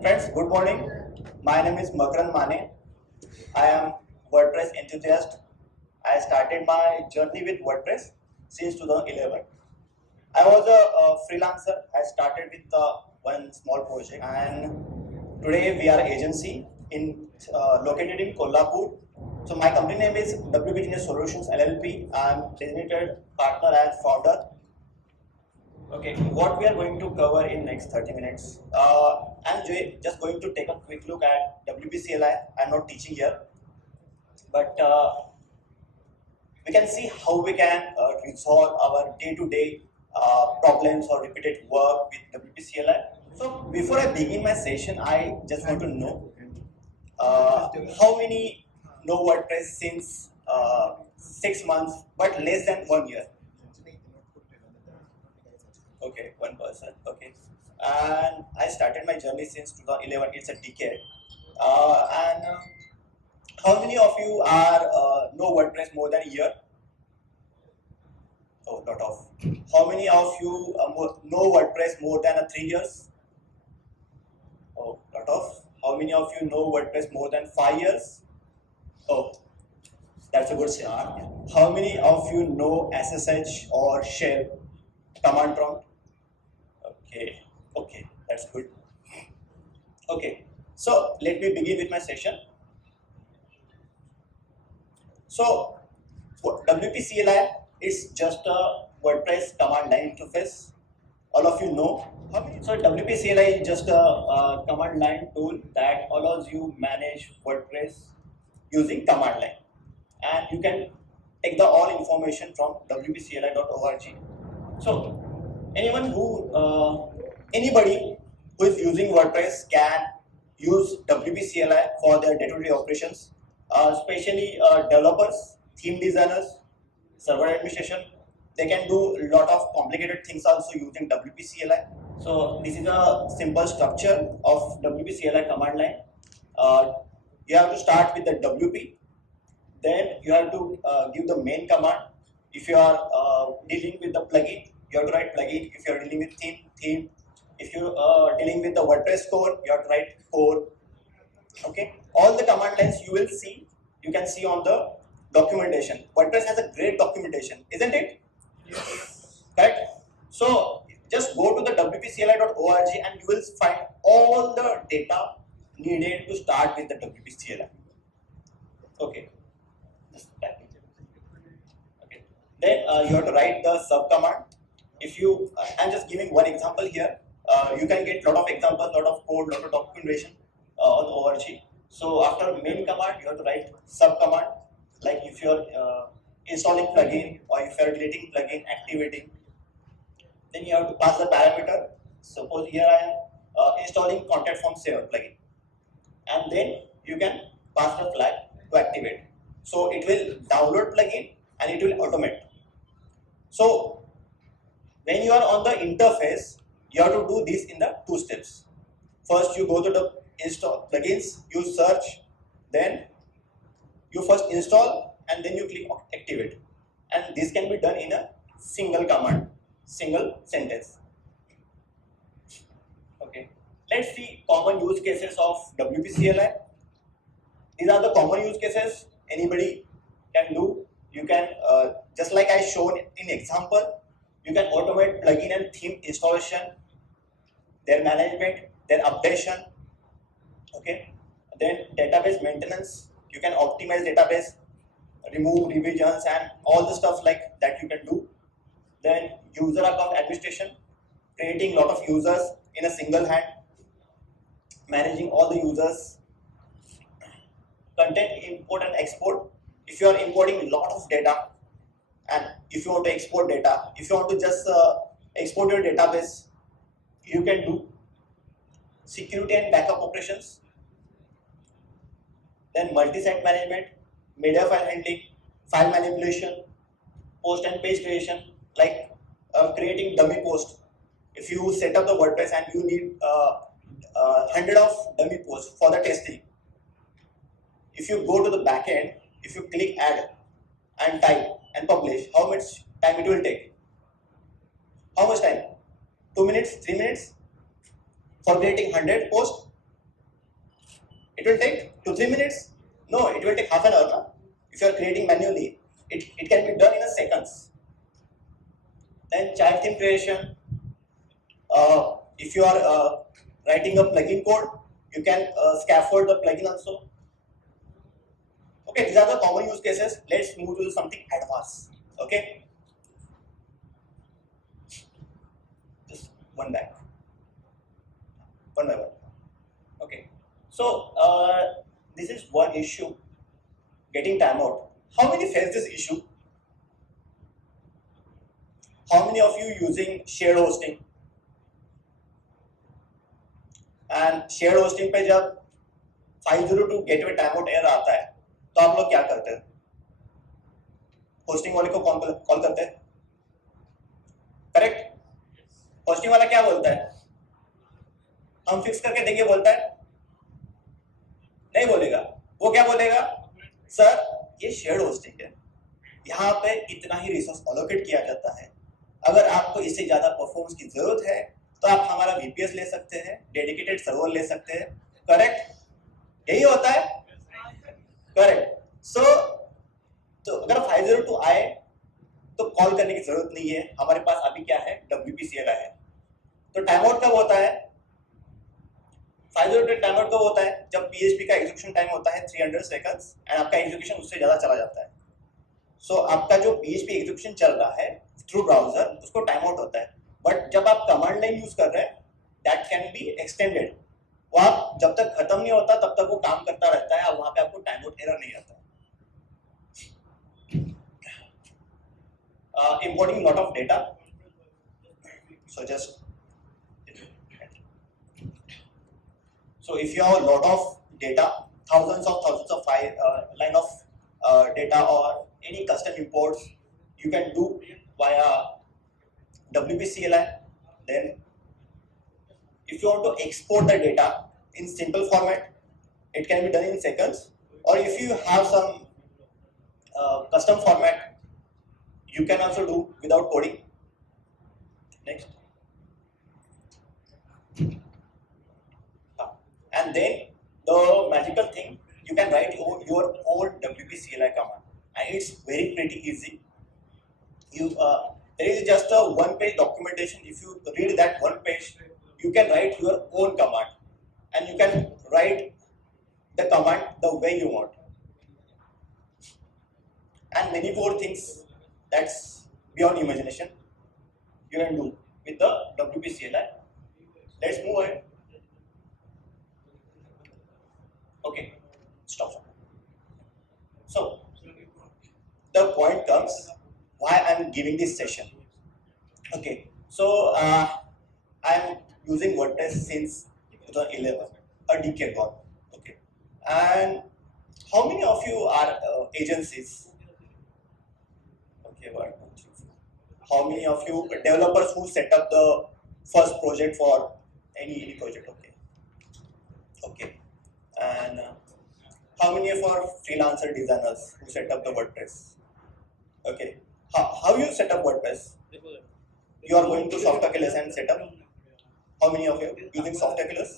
Friends, good morning. My name is Makran Mane. I am WordPress enthusiast. I started my journey with WordPress since 2011. I was a freelancer. I started with one small project, and today we are an agency located in Kolhapur. So my company name is WP-CLI Solutions LLP. I am designated partner and founder. Okay, what we are going to cover in next 30 minutes. I'm just going to take a quick look at WP-CLI. I'm not teaching here, but we can see how we can resolve our day-to-day problems or repeated work with WP-CLI. So before I begin my session, I just want to know how many know WordPress since 6 months, but less than 1 year. Okay, one person. Okay, and I started my journey since 2011. It's a decade. And how many of you are know WordPress more than a year? Oh, lot of. How many of you know WordPress more than 3 years? Oh, lot of. How many of you know WordPress more than 5 years? Oh, that's a good start. How many of you know SSH or shell command prompt? Okay, okay, that's good. Okay, so let me begin with my session. So WP-CLI is just a WordPress command line interface. All of you know. So WP-CLI is just a command line tool that allows you manage WordPress using command line, and you can take the all information from WP-CLI.org. So anybody who is using WordPress can use WP-CLI for their day-to-day operations, especially developers, theme designers, server administration. They can do a lot of complicated things also using WP-CLI. So this is a simple structure of WP-CLI command line. You have to start with the WP, then you have to give the main command. If you are dealing with the plugin, you have to write plugin. If you are dealing with theme. If you are dealing with the WordPress core, you have to write core. Okay, all the command lines you can see on the documentation. WordPress has a great documentation, isn't it? Yes. Correct. So just go to the WP-CLI.org and you will find all the data needed to start with the WP-CLI. Okay. Okay. Then you have to write the sub command. If you, I'm just giving one example here. You can get lot of examples, lot of code, lot of documentation on ORG. So after main command, you have to write sub command. Like if you are installing plugin or if you are deleting plugin, activating, then you have to pass the parameter. Suppose here I am installing contact form saver plugin, and then you can pass the flag to activate. So it will download plugin and it will automate. So when you are on the interface, you have to do this in the 2 steps. First, you go to the install plugins, you search, then you first install and then you click activate. And this can be done in a single command, single sentence. Okay, let's see common use cases of WP-CLI. These are the common use cases anybody can do. You can, just like I shown in example, you can automate plugin and theme installation, their management, their updation. Okay, then database maintenance. You can optimize database, remove revisions, and all the stuff like that you can do. Then user account administration, creating lot of users in a single hand, managing all the users. Content import and export. If you are importing a lot of data, and if you want to export data, if you want to just export your database, you can do. Security and backup operations. Then multi-site management, media file handling, file manipulation, post and page creation, like creating dummy post. If you set up the WordPress and you need 100 of dummy posts for the testing, if you go to the backend, if you click add and type and publish, how much time it will take? How much time? 2 minutes, 3 minutes for creating 100 posts? It will take 2-3 minutes. No, it will take half an hour. Na? If you are creating manually, it can be done in a seconds. Then child theme creation. If you are writing a plugin code, you can scaffold the plugin also. Okay, these are the common use cases. Let's move to something advanced. Okay, just one by one. Okay, so this is one issue. Getting timeout. How many face this issue? How many of you using shared hosting? And shared hosting पे जब 502 gateway timeout error आता है तो आप लोग क्या करते हैं? होस्टिंग वाले को कॉल करते हैं, करेक्ट? होस्टिंग वाला क्या बोलता है? हम फिक्स करके देंगे बोलता है? नहीं बोलेगा। वो क्या बोलेगा? सर ये शेयर्ड होस्टिंग है, यहाँ पे इतना ही रिसोर्स एलोकेट किया जाता है, अगर आपको इससे ज्यादा परफॉर्मेंस की जरूरत है तो आप हमारा VPS ले सकते हैं, डेडिकेटेड सर्वर ले सकते हैं, करेक्ट? यही होता है, करेक्ट? सो तो अगर 502 आए तो कॉल करने की जरूरत नहीं है, हमारे पास अभी क्या है? WP-CLI है। तो टाइम आउट कब होता है? 502 टाइम आउट कब होता है? जब PHP का एग्जीक्यूशन टाइम होता है 300 सेकंड्स एंड आपका एग्जीक्यूशन उससे ज्यादा चला जाता है। सो आपका जो PHP एग्जीक्यूशन चल रहा है थ्रू ब्राउजर, उसको टाइम आउट होता है। बट जब आप कमांड लाइन यूज कर रहे हैं, दैट कैन बी एक्सटेंडेड। वो आप जब तक खत्म नहीं होता तब तक वो काम करता रहता है, वहां पे आपको टाइम आउट एरर नहीं आता। Importing lot of data, so if you have a lot of data, thousands of line of data or any custom imports, you can do via WP-CLI. Then if you want to export the data in simple format, it can be done in seconds, or if you have some custom format, you can also do without coding. Next. And then the magical thing, you can write your own WP-CLI command, and it's very pretty easy. There is just a one-page documentation. If you read that one page, you can write your own command, and you can write the command the way you want, and many more things that's beyond imagination you can do with the WP-CLI. Let's move ahead. Okay, stop. So the point comes why I'm giving this session. Okay, so I'm using WordPress since 2011, a decade gone. Okay, and how many of you are agencies? Okay, 1, 2, 3, 4. How many of you developers who set up the first project for any project? Okay, okay. And how many of our freelancer designers who set up the WordPress? Okay, how you set up WordPress? You are going to Software Killers and set up. How many of you using Software Killers?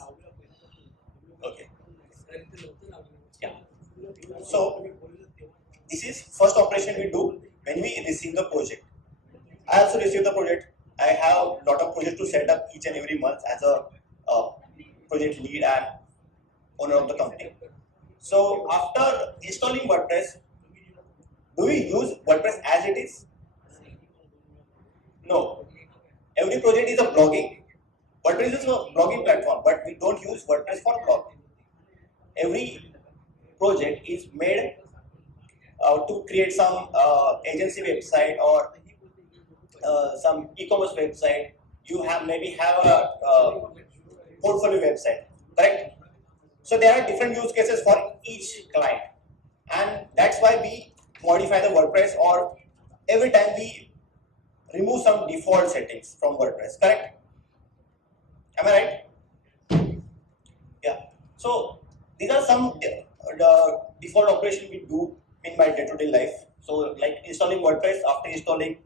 Okay, yeah. So this is first operation we do when we receive the project. I also receive the project. I have a lot of projects to set up each and every month as a project lead and owner of the company. So after installing WordPress, do we use WordPress as it is? No. Every project is a blogging. WordPress is a blogging platform, but we don't use WordPress for blogging. Every project is made to create some agency website or some e-commerce website. You maybe have a portfolio website, correct? So there are different use cases for each client, and that's why we modify the WordPress, or every time we remove some default settings from WordPress, correct? Am I right? Yeah. So these are some default operations we do in my day-to-day life. So like installing WordPress, after installing,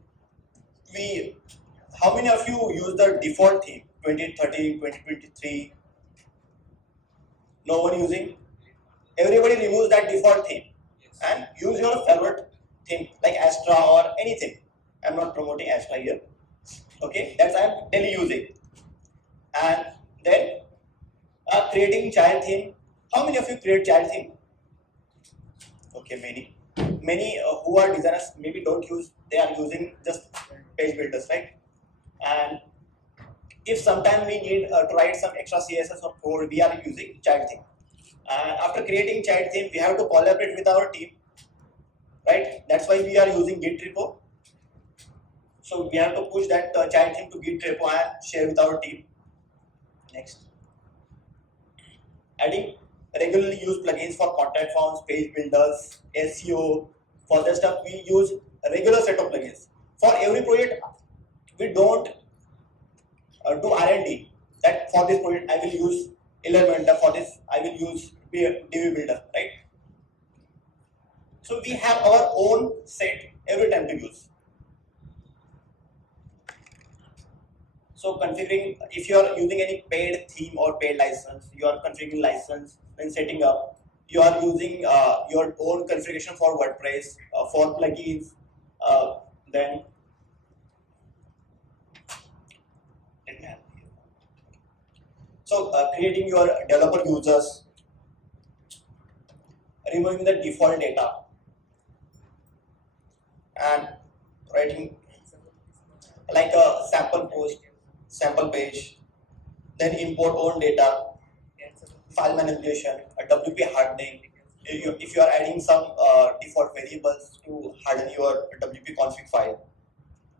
how many of you use the default theme 2013, 2023? No one using? everybody removes that default theme and use your favorite theme like Astra or anything. I'm not promoting Astra here. Okay, that's I'm daily using. And then creating child theme. How many of you create child theme? Okay, many who are designers maybe don't use. They are using just page builders, right? And if sometime we need to write some extra CSS or code, we are using child theme. And after creating child theme, we have to collaborate with our team, right? That's why we are using Git repo. So we have to push that child theme to Git repo and share with our team. Next, adding regularly used plugins for contact forms, page builders, SEO. For that stuff, we use a regular set of plugins. For every project, we don't do R&D. That for this project, I will use Elementor. For this, I will use DB Builder, right? So we have our own set every time to use. So configuring, if you are using any paid theme or paid license, you are configuring license, then setting up. You are using your own configuration for WordPress, for plugins, then so creating your developer users, removing the default data, and writing like a sample post, sample page, then import own data, file manipulation, a WP hardening. If you are adding some default variables to harden your WP config file,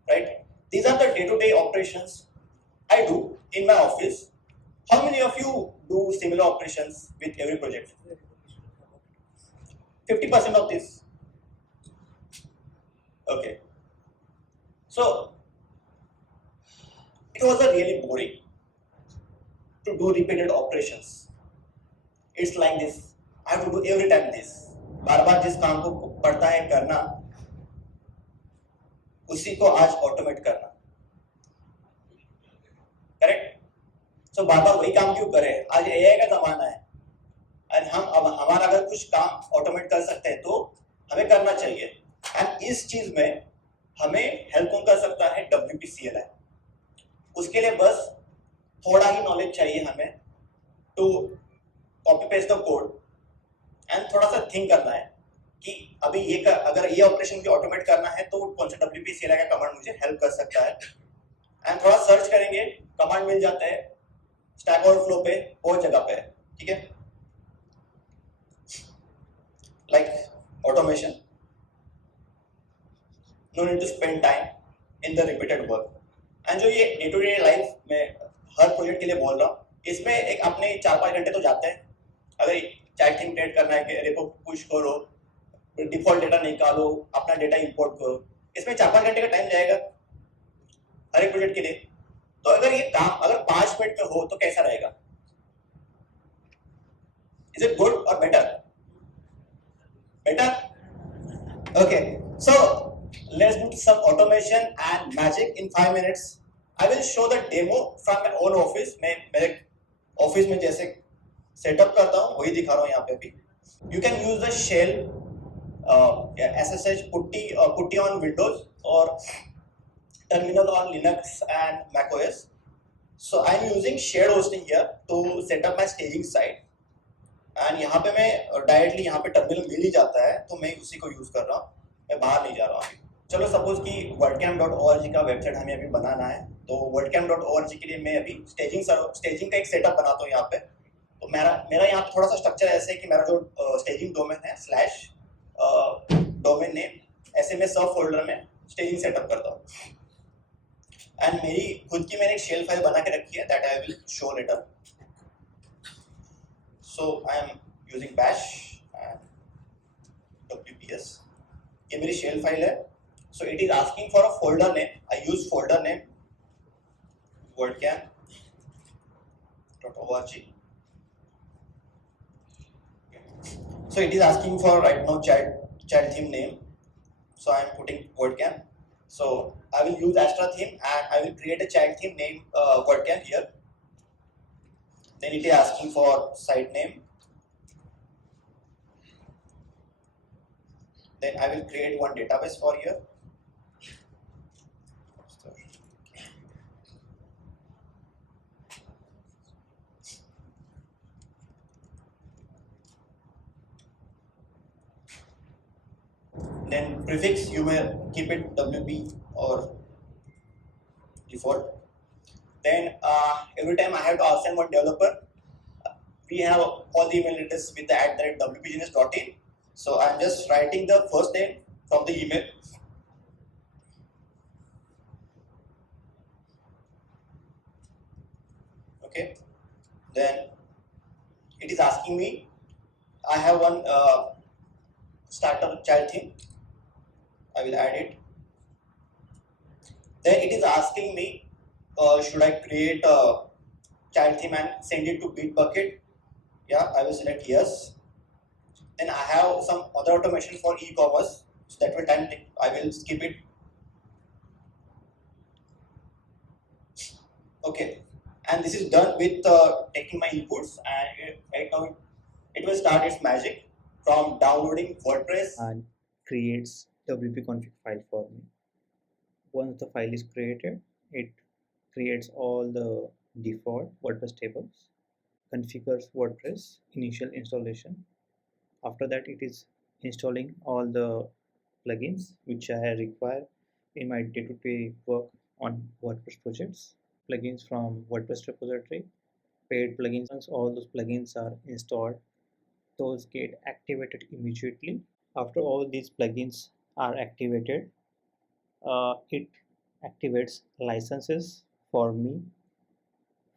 right? These are the day-to-day operations I do in my office. How many of you do similar operations with every project? 50% of this. Okay. So it was a really boring to do repeated operations. It's like this. I have to do every time this. बार-बार जिस काम को पड़ता है करना, उसी को आज ऑटोमेट करना. करेक्ट? सो बार-बार वही काम क्यों करें? आज एआई का जमाना है. और हम अब हमारा अगर कुछ काम ऑटोमेट कर सकते हैं तो हमें करना चाहिए. एंड इस चीज में हमें हेल्प कौन कर सकता है? WP-CLI. उसके लिए बस थोड़ा ही नॉलेज चाहिए हमें to copy paste the code and थोड़ा सा थिंक करना है कि अभी अगर ये ऑपरेशन भी ऑटोमेट करना है तो कौन सा WP-CLI का कमांड मुझे हेल्प कर सकता है. एंड थोड़ा सर्च करेंगे, कमांड मिल जाता है स्टैक ओवरफ्लो पे, वो जगह पे है. ठीक है, like automation, no need to spend time in the repeated work. And जो ये डे टू डे लाइफ में हर प्रोजेक्ट के लिए बोल रहा हूँ, इसमें एक अपने 4-5 घंटे तो जाते हैं. अगर चैट थिंग क्रिएट करना है कि रेपो पुश करो, डिफॉल्ट डेटा निकालो, अपना डेटा इंपोर्ट करो, इसमें 4-5 घंटे का टाइम जाएगा हर एक प्रोजेक्ट के लिए. तो अगर ये काम अगर 5 मिनट में हो तो कैसा रहेगा? इज इट गुड और better? Better. Okay, so let's do some automation and magic in 5 minutes. I will show the demo from my own office. मैं मेरे ऑफिस में जैसे सेटअप करता हूँ वही दिखा रहा हूँ यहाँ पे भी. You can use the shell, SSH putty on Windows or terminal on Linux and Mac OS. So I'm using shared hosting here to set up my staging site. And यहाँ पे मैं डायरेक्टली यहाँ पे टर्मिनल मिल ही जाता है तो मैं उसी को यूज कर रहा हूँ, मैं बाहर नहीं जा रहा हूँ. चलो सपोज कि wordcamp.org का वेबसाइट हमें अभी बनाना है, तो wordcamp.org के लिए मैं अभी स्टेजिंग का एक सेटअप बनाता हूँ यहाँ पे. तो मेरा यहाँ पे थोड़ा सा स्ट्रक्चर ऐसे है कि मेरा जो स्टेजिंग डोमेन है / डोमेन नेम, ऐसे मैं सब फोल्डर में स्टेजिंग सेटअप करता हूँ. एंड मेरी खुद की मैंने एक शेल फाइल बना के रखी है, that I will show later. So I am using bash and WPS. ये मेरी shell file है. So it is asking for a folder name. I use folder name wordcamp.org. So it is asking for right now child theme name. So I am putting wordcamp. So I will use Astra theme and I will create a child theme name wordcamp here. Then it is asking for site name. Then I will create one database for here. Then prefix, you may keep it WP or default. Then every time I have to assign one developer, we have all the email address with the @wpbusiness.in. So I'm just writing the first name from the email. Okay. Then it is asking me, I have one starter child theme. I will add it. Then it is asking me, should I create a child theme and send it to Bitbucket? Yeah, I will select yes. Then I have some other automation for e-commerce, so that will time take. I will skip it. Okay, and this is done with taking my inputs, and right now it will start its magic from downloading WordPress and creates WP config file for me. Once the file is created, it creates all the default WordPress tables, configures WordPress initial installation. After that, it is installing all the plugins which I require in my day-to-day work on WordPress projects. Plugins from WordPress repository, paid plugins. Once all those plugins are installed, those get activated immediately. After all these plugins are activated, it activates licenses for me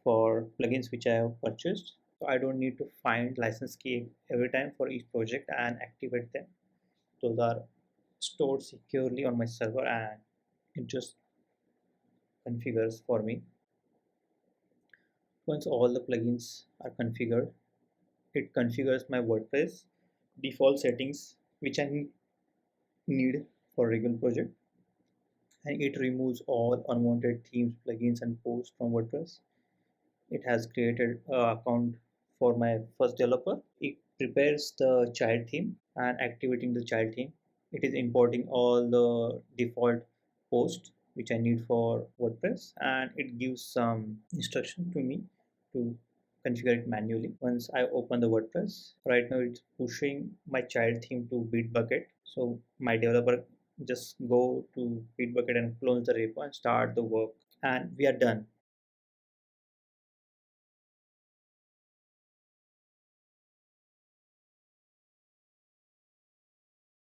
for plugins which I have purchased. So I don't need to find license key every time for each project and activate them. Those are stored securely on my server and it just configures for me. Once all the plugins are configured, it configures my WordPress default settings which I need for regular project, and it removes all unwanted themes, plugins and posts from WordPress. It has created an account for my first developer. It prepares the child theme and activating the child theme. It is importing all the default posts which I need for WordPress, and it gives some instruction to me to configure it manually. Once I open the WordPress, right now it's pushing my child theme to Bitbucket. So my developer just go to Bitbucket and clone the repo and start the work, and we are done.